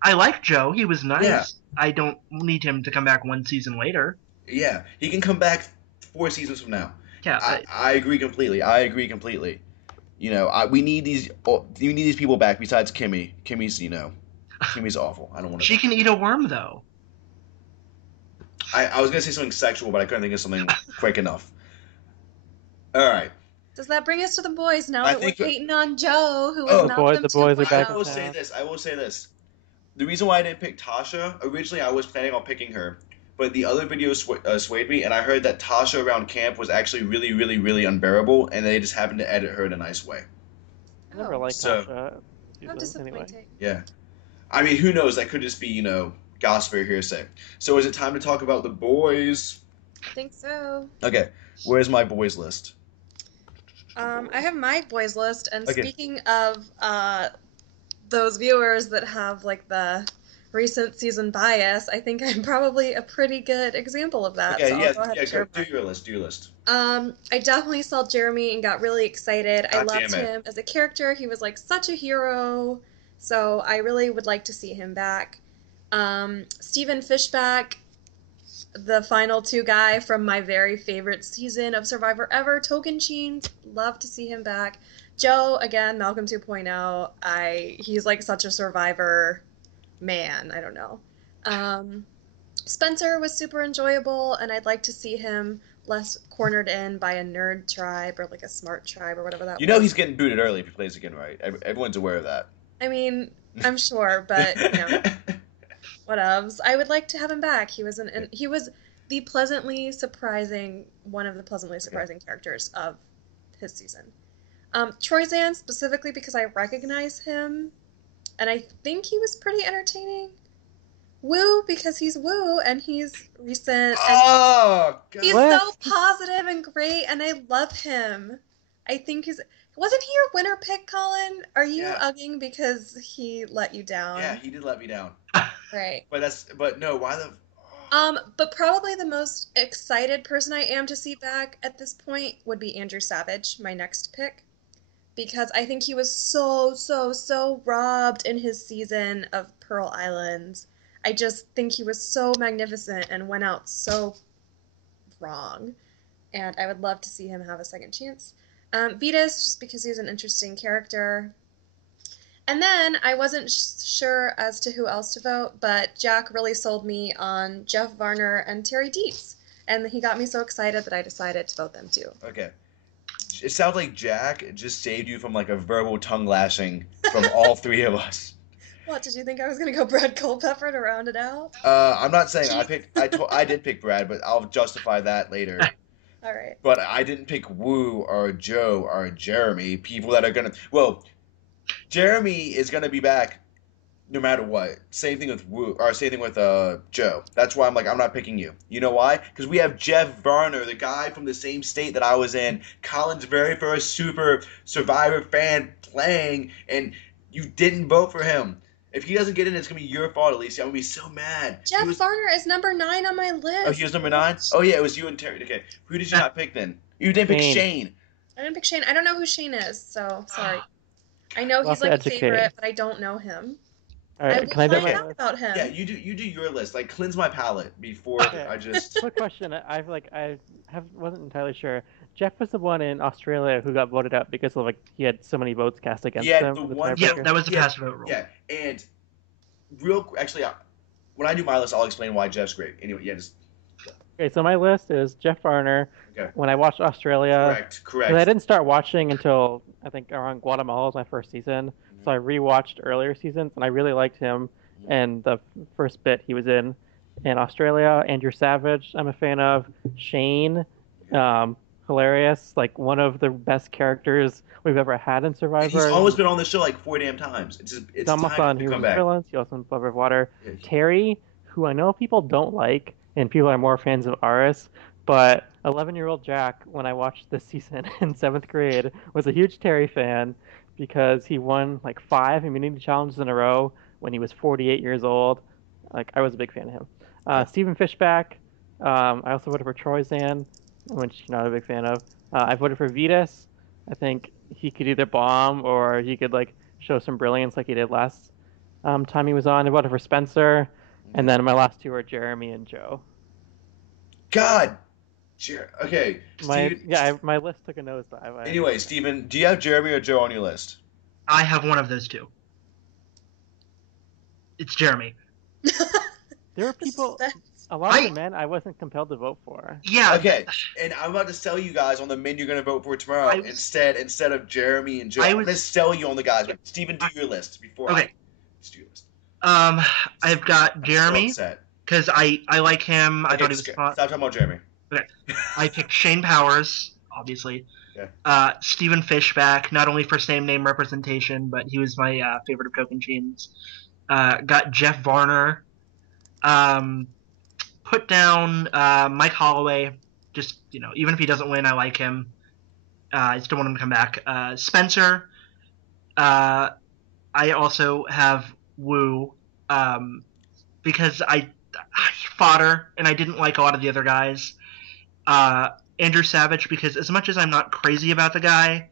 I like Joe. He was nice. Yeah. I don't need him to come back one season later. Yeah, he can come back 4 seasons from now. Yeah, I agree completely. We need these people back besides Kimmy. Kimmy's awful. I don't want to. she can eat a worm though. I was gonna say something sexual, but I couldn't think of something quick enough. All right. Does that bring us to the boys now I that we're think- hating on Joe, who Oh, is the boys are Malcolm back I in will town. say this. I will say this. The reason why I didn't pick Tasha originally, I was planning on picking her, but the other video swayed me, and I heard that Tasha around camp was actually really, really, really unbearable, and they just happened to edit her in a nice way. I never liked So- Tasha. How Season, anyway. disappointing. Yeah. I mean, who knows? That could just be gospel or hearsay. So is it time to talk about the boys? I think so. Okay. Where's my boys list? I have my boys list, and Okay. speaking of those viewers that have like the recent season bias, I think I'm probably a pretty good example of that. Okay. so Yeah. I'll go ahead and share Do your list. Do your list. I definitely saw Jeremy and got really excited. I God loved damn it. him as a character. He was like such a hero. So I really would like to see him back. Stephen Fishback, the final two guy from my very favorite season of Survivor ever, Token Sheen, love to see him back. Joe, again, Malcolm 2.0. He's like such a Survivor man. I don't know. Spencer was super enjoyable, and I'd like to see him less cornered in by a nerd tribe or like a smart tribe or whatever that You know was. he's getting booted early if he plays again, right? Everyone's aware of that. I mean, I'm sure, but whatevs. I would like to have him back. He was the pleasantly surprising one of the pleasantly Okay. surprising characters of his season. Troyzan specifically because I recognize him, and I think he was pretty entertaining. Woo because he's Woo and he's recent and Oh he's God! so positive and great, and I love him. I think he's wasn't he your winner pick, Colin? Are you Yeah. ugging because he let you down? Yeah, he did let me down. Right. But no, why the? But probably the most excited person I am to see back at this point would be Andrew Savage, my next pick, because I think he was so robbed in his season of Pearl Islands. I just think he was so magnificent and went out so wrong, and I would love to see him have a second chance. Vitas, just because he's an interesting character. And then I wasn't sure as to who else to vote, but Jack really sold me on Jeff Varner and Terry Dietz. And he got me so excited that I decided to vote them too. Okay. It sounds like Jack just saved you from like a verbal tongue lashing from all three of us. What, did you think I was going to go Brad Culpepper to round it out? I'm not saying I did pick Brad, but I'll justify that later. All right. But I didn't pick Wu or Joe or Jeremy, people that are gonna. Well, Jeremy is gonna be back no matter what. Same thing with Wu, or same thing with Joe. That's why I'm like, I'm not picking you. You know why? Because we have Jeff Varner, the guy from the same state that I was in, Colin's very first Super Survivor fan playing, and you didn't vote for him. If he doesn't get in, it's gonna be your fault, Alicia. I'm gonna be so mad. Jeff Varner is number 9 on my list. Oh, he was number 9? Oh yeah, it was you and Terry. Okay, who did you not pick then? You didn't pick Shane. I didn't pick Shane. I don't know who Shane is, so sorry. I know We'll he's have like to a educate. favorite, but I don't know him. All I right, will can I do find my out list? about him. Yeah, you do your list. Like cleanse my palate before Okay. I just. Quick question. Wasn't entirely sure. Jeff was the one in Australia who got voted out because of like he had so many votes cast against Yeah, him. the for one- Yeah, tiebreaker. that was the cast vote rule. Yeah, and actually, when I do my list, I'll explain why Jeff's great. Anyway, yeah, just Okay, so my list is Jeff Varner. okay. When I watched Australia, Correct. 'cause I didn't start watching until I think around Guatemala was my first season. So I rewatched earlier seasons and I really liked him. And the first bit he was in Australia, Andrew Savage, I'm a fan of. Shane, hilarious, like one of the best characters we've ever had in Survivor. And he's almost been on the show like 4 damn times. It's almost time on to Heroes come and back. Villains. He also in Above Water. Yeah. Terry, who I know people don't like, and people are more fans of Aris, but 11-year-old Jack, when I watched this season in 7th grade, was a huge Terry fan because he won like 5 immunity challenges in a row when he was 48 years old. Like, I was a big fan of him. Stephen Fishback, I also voted for Troyzan, which I'm not a big fan of. I voted for Vitas. I think he could either bomb or he could like show some brilliance like he did last time he was on. I voted for Spencer, and then my last 2 are Jeremy and Joe. God. Okay. My list took a nosedive. Anyway, Steven, do you have Jeremy or Joe on your list? I have one of those two. It's Jeremy. There were people, a lot of the men I wasn't compelled to vote for. Yeah. Okay, and I'm about to sell you guys on the men you're going to vote for tomorrow instead of Jeremy and Joe. I'm going to sell you on the guys. But Steven, do your list before I do your list. I've got Jeremy because I like him. I thought he was fun. Stop talking about Jeremy. Okay. I picked Shane Powers, obviously. Yeah. Stephen Fishback, not only for same name representation, but he was my favorite of Token Chains. Got Jeff Varner. Put down Mike Holloway. Just, even if he doesn't win, I like him. I still want him to come back. Spencer. I also have Wu because I fodder and I didn't like a lot of the other guys. Andrew Savage because as much as I'm not crazy about the guy,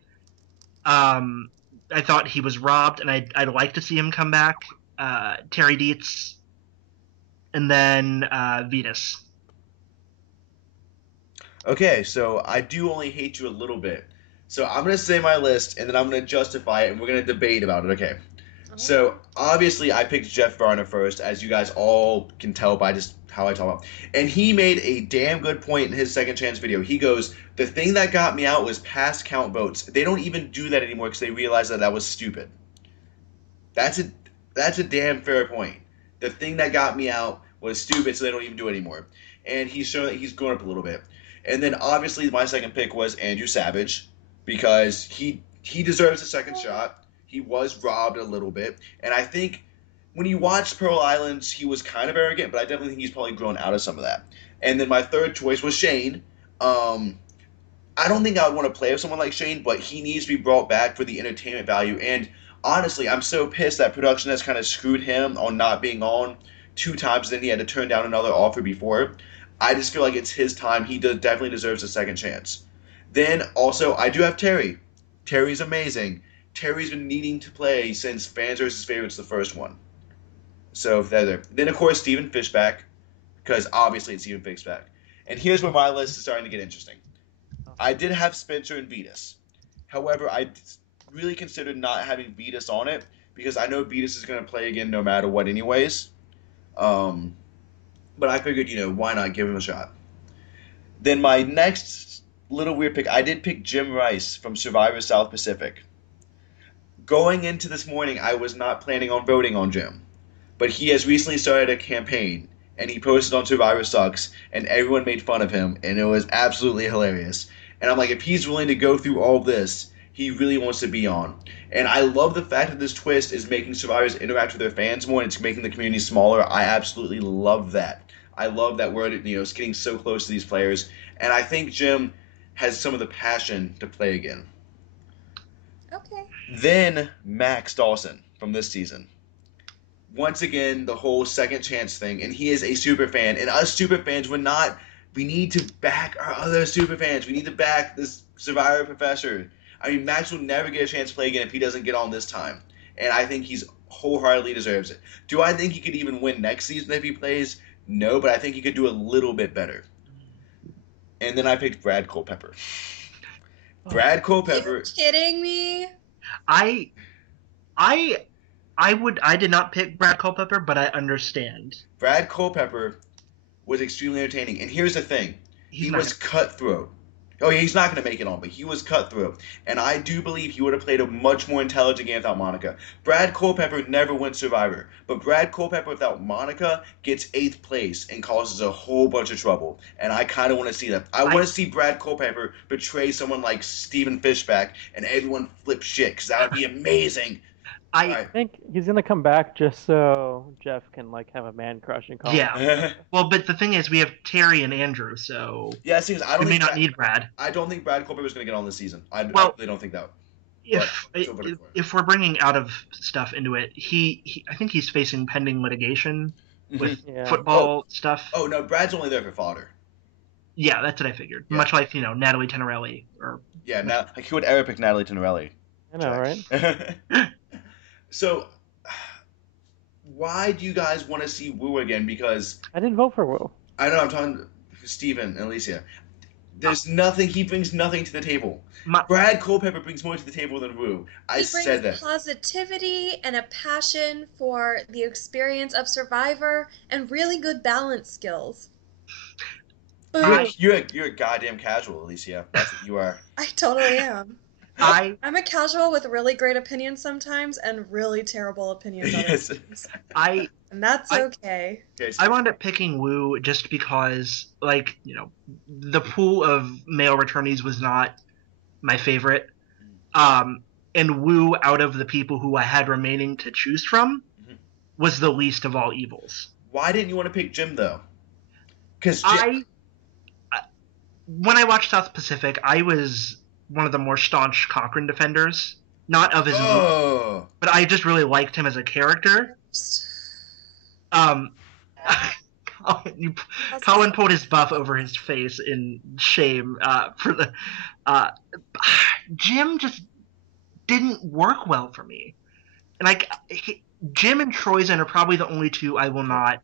I thought he was robbed and I'd like to see him come back. Terry Dietz, and then Vitas. Okay, so I do only hate you a little bit. So I'm going to say my list, and then I'm going to justify it, and we're going to debate about it, okay? So obviously, I picked Jeff Varner first, as you guys all can tell by just how I talk about him. And he made a damn good point in his second chance video. He goes, "The thing that got me out was past count votes. They don't even do that anymore because they realized that was stupid." That's a that's a damn fair point. The thing that got me out was stupid, so they don't even do it anymore. And he's shown that he's grown up a little bit. And then obviously my second pick was Andrew Savage because he deserves a second shot. He was robbed a little bit, and I think when you watch Pearl Islands, he was kind of arrogant, but I definitely think he's probably grown out of some of that. And then my third choice was Shane. I don't think I would want to play with someone like Shane, but he needs to be brought back for the entertainment value. And honestly, I'm so pissed that production has kind of screwed him on not being on 2 times. Then he had to turn down another offer before. I just feel like it's his time. He definitely deserves a second chance. Then also, I do have Terry. Terry's amazing. Terry's been needing to play since Fans vs. Favorites, the first one. So there. Then of course Stephen Fishback, because obviously it's Stephen Fishback. And here's where my list is starting to get interesting. I did have Spencer and Vetus. However, I really considered not having Vetus on it because I know Vetus is going to play again no matter what anyways. But I figured, why not give him a shot? Then my next little weird pick, I did pick Jim Rice from Survivor South Pacific. Going into this morning, I was not planning on voting on Jim. But he has recently started a campaign, and he posted on Survivor Sucks, and everyone made fun of him, and it was absolutely hilarious. And I'm like, if he's willing to go through all this, he really wants to be on. And I love the fact that this twist is making survivors interact with their fans more, and it's making the community smaller. I absolutely love that. I love that we're getting so close to these players, and I think Jim has some of the passion to play again. Okay. Then Max Dawson from this season. Once again, the whole second chance thing, and he is a super fan, and us super fans, we need to back our other super fans. We need to back this Survivor Professor. I mean, Max will never get a chance to play again if he doesn't get on this time, and I think he's wholeheartedly deserves it. Do I think he could even win next season if he plays? No, but I think he could do a little bit better. And then I picked Brad Culpepper. Brad Culpepper. Are you kidding me? I did not pick Brad Culpepper, but I understand. Brad Culpepper was extremely entertaining, and here's the thing: he was cutthroat. Oh yeah, he's not going to make it on, but he was cutthroat, and I do believe he would have played a much more intelligent game without Monica. Brad Culpepper never went Survivor, but Brad Culpepper without Monica gets 8th place and causes a whole bunch of trouble, and I kind of want to see that. I want to see Brad Culpepper betray someone like Stephen Fishback, and everyone flip shit, because that would be amazing. I think he's gonna come back just so Jeff can have a man crush and call. Yeah. Well, but the thing is, we have Terry and Andrew, so yeah, we may not need Brad. I don't think Brad Culpepper is gonna get on this season. I really don't think that. If we're bringing out of stuff into it, I think he's facing pending litigation with football stuff. Oh no, Brad's only there for fodder. Yeah, that's what I figured. Yeah. Much like Natalie Tenorelli he would ever pick Natalie Tenorelli. I know, right? So, why do you guys want to see Wu again? Because I didn't vote for Wu. I know, I'm talking to Steven and Alicia. There's nothing, he brings nothing to the table. Brad Culpepper brings more to the table than Wu. I said that. He brings positivity and a passion for the experience of Survivor and really good balance skills. You're a goddamn casual, Alicia. That's what you are. I totally am. I'm a casual with really great opinions sometimes and really terrible opinions other times. And that's okay. I wound up picking Wu just because, the pool of male returnees was not my favorite. And Wu, out of the people who I had remaining to choose from, was the least of all evils. Why didn't you want to pick Jim, though? Because when I watched South Pacific, I was one of the more staunch Cochran defenders. Not of his movie, but I just really liked him as a character. Colin pulled his buff over his face in shame for the Jim just didn't work well for me. And Jim and Troyzan are probably the only two I will not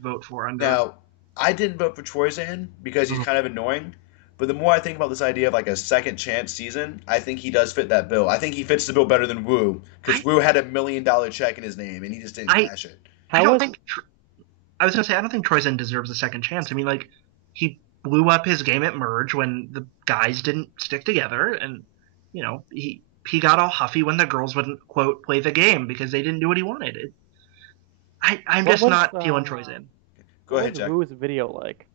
vote for. Now, I didn't vote for Troyzan because he's kind of annoying. But the more I think about this idea of like a second chance season, I think he does fit that bill. I think he fits the bill better than Wu because I Wu had $1 million check in his name and he just didn't I cash it. I How don't was think I was gonna say I don't think Troyzen deserves a second chance. I mean, like he blew up his game at Merge when the guys didn't stick together, and he got all huffy when the girls wouldn't quote play the game because they didn't do what he wanted. I'm what just was not feeling Troyzen. Go what ahead, was Jack. Wu's video like?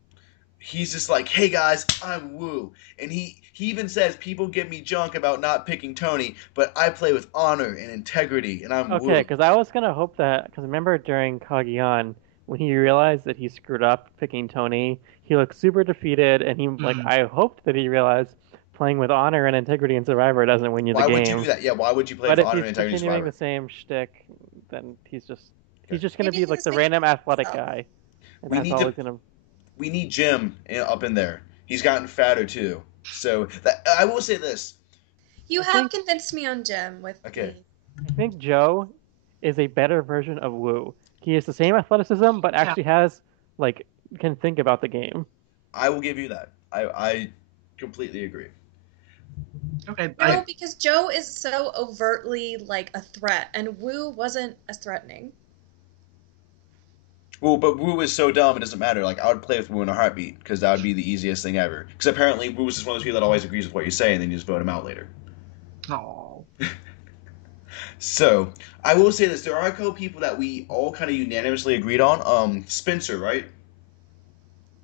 He's just like, "Hey guys, I'm Wu," and he even says, "People give me junk about not picking Tony, but I play with honor and integrity, and I'm Okay, Wu." because I was gonna hope that because remember during Kagiyan when he realized that he screwed up picking Tony, he looked super defeated, and he like Mhm. I hoped that he realized playing with honor and integrity in Survivor doesn't win you the Why would you do game. that? Yeah, why would you play But with if honor he's and integrity, continuing the Survivor? same shtick, then he's Okay. just gonna Maybe be he like was the thinking random of athletic himself. guy, and We that's need all to he's gonna. we need Jim up in there. He's gotten fatter too. So that I will say this. You I have think convinced me on Jim with Okay, the. I think Joe is a better version of Wu. He has the same athleticism, but Yeah. actually has like can think about the game. I will give you that. I completely agree. Okay. No, because Joe is so overtly like a threat, and Wu wasn't as threatening. Well, but Wu is so dumb it doesn't matter. Like I would play with Wu in a heartbeat because that would be the easiest thing ever. Because apparently Wu is just one of those people that always agrees with what you say and then you just vote him out later. Oh. So I will say this: there are a couple people that we all kind of unanimously agreed on. Spencer, right?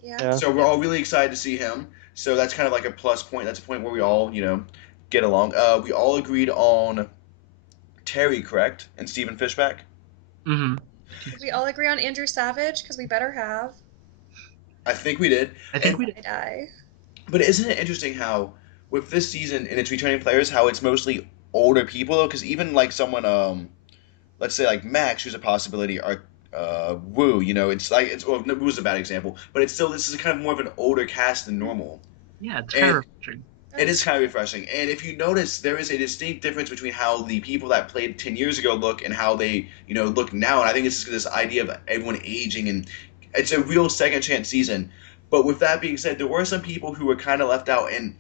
Yeah. Yeah. So we're all really excited to see him. So that's kind of like a plus point. That's a point where we all, get along. We all agreed on Terry, correct? And Stephen Fishback. Hmm. Did we all agree on Andrew Savage? Because we better have. I think we did. I think And we did. Did I? but isn't it interesting how with this season and its returning players, how it's mostly older people though? Because even like someone, let's say like Max, who's a possibility, or Wu, it's like well, no, Wu's a bad example, but it's still this is kind of more of an older cast than normal. Yeah, it's kind of And refreshing. it is kind of refreshing. And if you notice, there is a distinct difference between how the people that played 10 years ago look and how they, look now. And I think it's this idea of everyone aging, and it's a real second chance season. But with that being said, there were some people who were kind of left out. And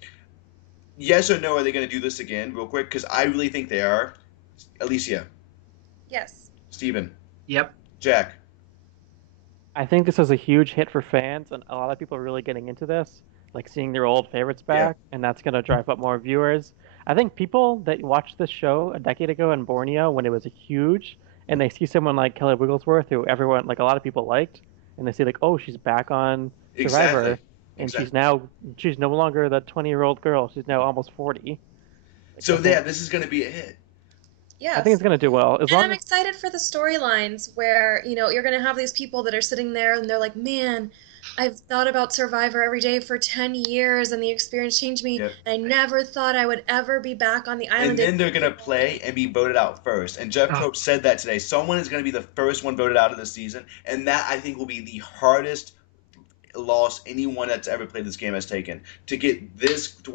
yes or no, are they going to do this again, real quick? Because I really think they are. Alicia, Yes. Steven, Yep. Jack. I think this was a huge hit for fans, and a lot of people are really getting into this, like seeing their old favorites Yeah. back, and that's going to drive up more viewers. I think people that watched this show a decade ago in Borneo when it was huge, and they see someone like Kelly Wigglesworth, who everyone, like a lot of people liked, and they see like, oh, she's back on Exactly. Survivor, and Exactly. she's no longer the 20-year-old girl. She's now almost 40. Like, So I yeah, think this is going to be a hit. I think Yes. it's going to do well as And I'm long as excited for the storylines where, you're going to have these people that are sitting there and they're like, man, I've thought about Survivor every day for 10 years and the experience changed me. Yep. And I never thought I would ever be back on the And island then they're again. gonna play and be voted out first. And Jeff Oh, Probst said that today. Someone is gonna be the first one voted out of the season, and that I think will be the hardest loss anyone that's ever played this game has taken. To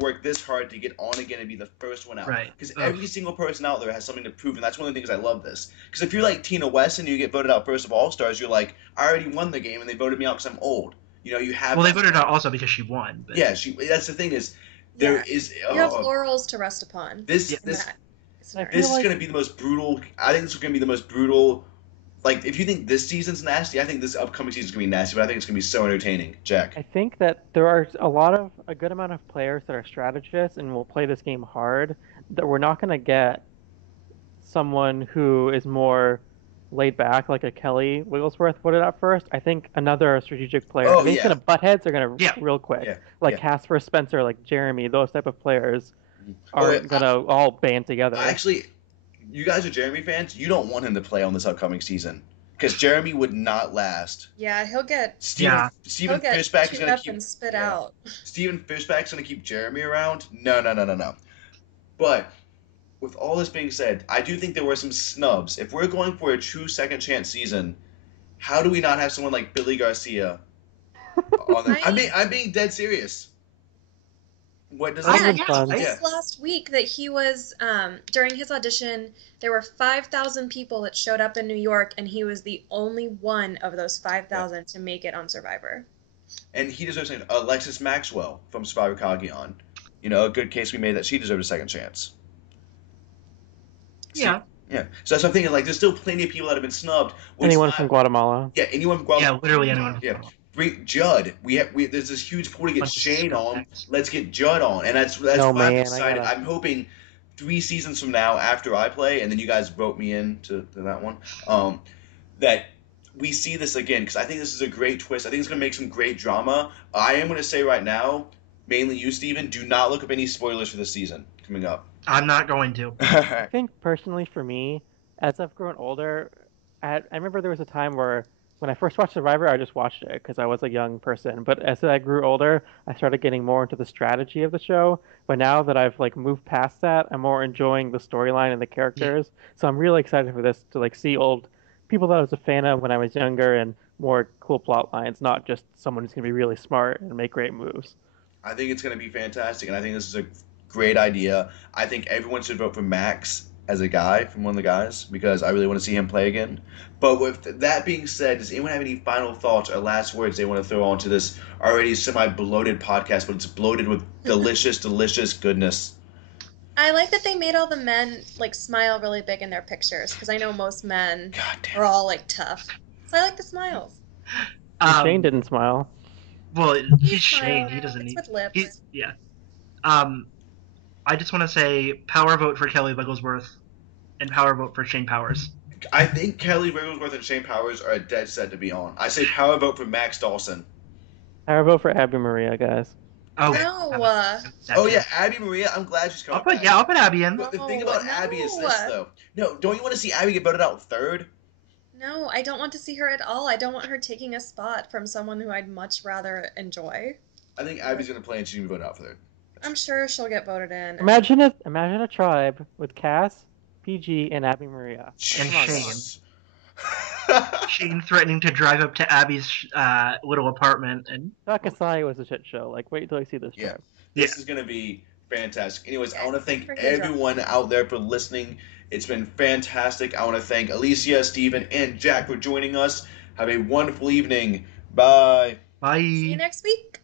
work this hard to get on again and be the first one out. right. Because Oh, every single person out there has something to prove, and that's one of the things I love this. Because if you're like Tina Weston and you get voted out first of All Stars, you're like, I already won the game and they voted me out because I'm old. You have well, they that. voted out also because she won. But Yeah, that's the thing is there Yeah. is You have laurels to rest upon this Yeah. in this that I scenario. feel this is like going to be the most brutal. I think this is going to be the most brutal. Like, if you think this season's nasty, I think this upcoming season's going to be nasty, but I think it's going to be so entertaining. Jack. I think that there are a good amount of players that are strategists and will play this game hard. That we're not going to get someone who is more laid back, like a Kelly Wigglesworth put it up first. I think another strategic player. I Oh, think it's yeah. going to butt heads are going to Yeah. real quick, Yeah. like Yeah. Casper Spencer, like Jeremy. Those type of players Oh, aren't going to all band together. actually, you guys are Jeremy fans. You don't want him to play on this upcoming season. Because Jeremy would not last. Yeah, he'll get Yeah. Steven get Fishback is chewed going to up keep. and spit Yeah. out. Steven Fishback's going to keep Jeremy around. No, no, no, no, no. But with all this being said, I do think there were some snubs. If we're going for a true second chance season, how do we not have someone like Billy Garcia on the? I'm being dead serious. What does That Yeah, would've he been fun. told Yeah. us last week that he was during his audition. There were 5,000 people that showed up in New York, and he was the only one of those 5,000 to make it on Survivor. And he deserves it. Alexis Maxwell from Survivor Kagion. A good case we made that she deserved a second chance. Yeah. Yeah. So that's what I'm thinking. Like, there's still plenty of people that have been snubbed. Anyone from Guatemala? Yeah, anyone from Guatemala. Yeah, literally anyone. Yeah. Bring Judd. There's this huge pool to get Shane on. Let's get Judd on, and that's why I'm excited. I'm hoping 3 seasons from now, after I play, and then you guys vote me in to that one, that we see this again, because I think this is a great twist. I think it's going to make some great drama. I am going to say right now, mainly you, Steven, do not look up any spoilers for this season coming up. I'm not going to. I think personally for me, as I've grown older, I remember there was a time where when I first watched Survivor, I just watched it because I was a young person. But as I grew older, I started getting more into the strategy of the show. But now that I've moved past that, I'm more enjoying the storyline and the characters. Yeah. So I'm really excited for this to see old people that I was a fan of when I was younger and more cool plot lines, not just someone who's going to be really smart and make great moves. I think it's going to be fantastic, and I think this is a great idea. I think everyone should vote for Max as a guy from one of the guys because I really want to see him play again. But with that being said, does anyone have any final thoughts or last words they want to throw onto this already semi-bloated podcast, but it's bloated with delicious, delicious goodness? I like that they made all the men smile really big in their pictures because I know most men are all tough. So I like the smiles. Shane didn't smile. Well, he's Shane. He doesn't need. With lips. Yeah. I just want to say power vote for Kelly Wigglesworth and power vote for Shane Powers. I think Kelly Wigglesworth and Shane Powers are a dead set to be on. I say power vote for Max Dawson. Power vote for Abby Maria, guys. Oh, no. Oh yeah, Abby Maria. I'm glad she's coming. I'll put Abby in. But the thing about Abby is this, though. No, don't you want to see Abby get voted out third? No, I don't want to see her at all. I don't want her taking a spot from someone who I'd much rather enjoy. I think Abby's gonna play and she's gonna be voted out third. I'm sure she'll get voted in. Imagine a tribe with Cass, PG, and Abby Maria. And Shane. Shane threatening to drive up to Abby's little apartment and. Takasai was a shit show. Wait till you see this tribe. This is gonna be fantastic. Anyways, I want to thank everyone out there for listening. It's been fantastic. I want to thank Alicia, Steven, and Jack for joining us. Have a wonderful evening. Bye. Bye. See you next week.